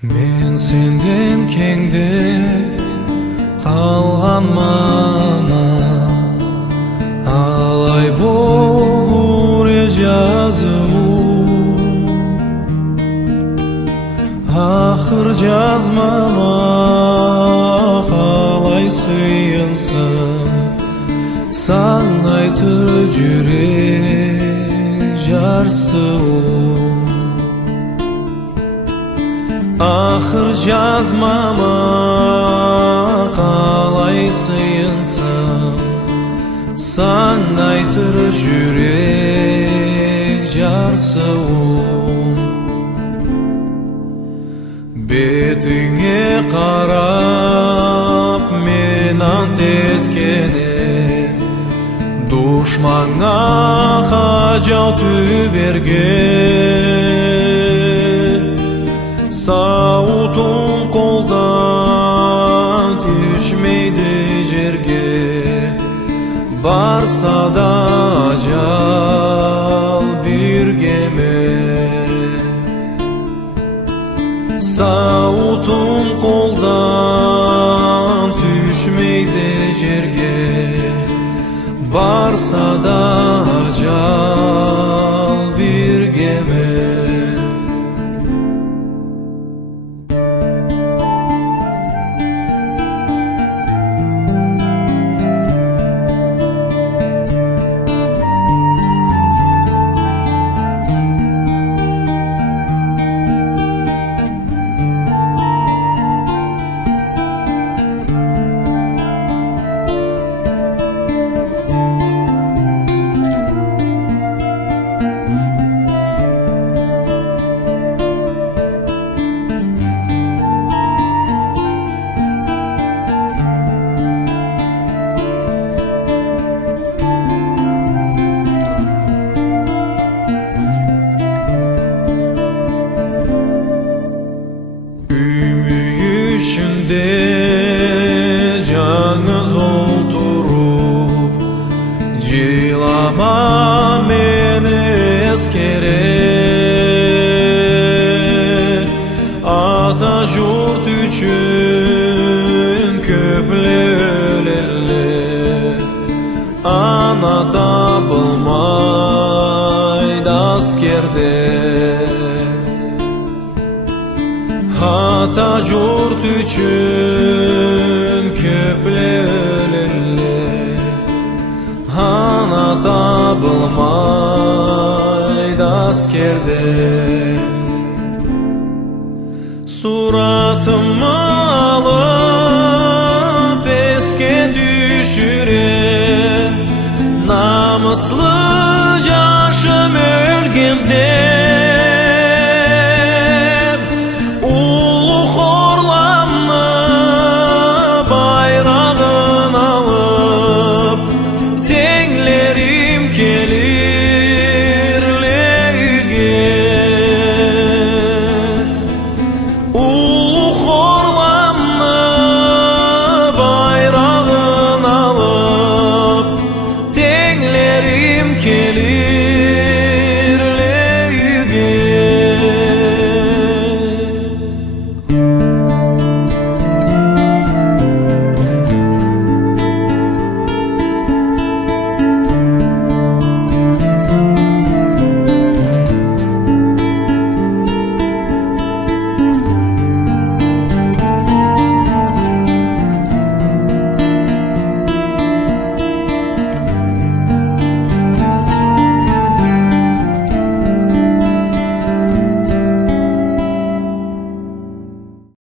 Мен сенден кеңде қалған мана алай болур жазуу ахыр жазмама қалай сыйынсын сан айтыр жүрек жарсуу ахыр жазмама қалай сыйынсын сан айтыр жүрек жарсуу бетіңе қарап мен ант еткенем душманға қажау түберген сауытың қолдан түшмейді жерге барса да ажал бергеме сауытың қолдан түшмейді жерге барса да ажал бергеме Canınız oturup Cilama meni eskere Ata jurt üçün köple öleli Ana tapılmaydı askerde Ata jurt üçün köple öleli Ana tapılmaydı askerde Suratımı alıp eske düşüre Namuslu yaşım ölgemde Gelir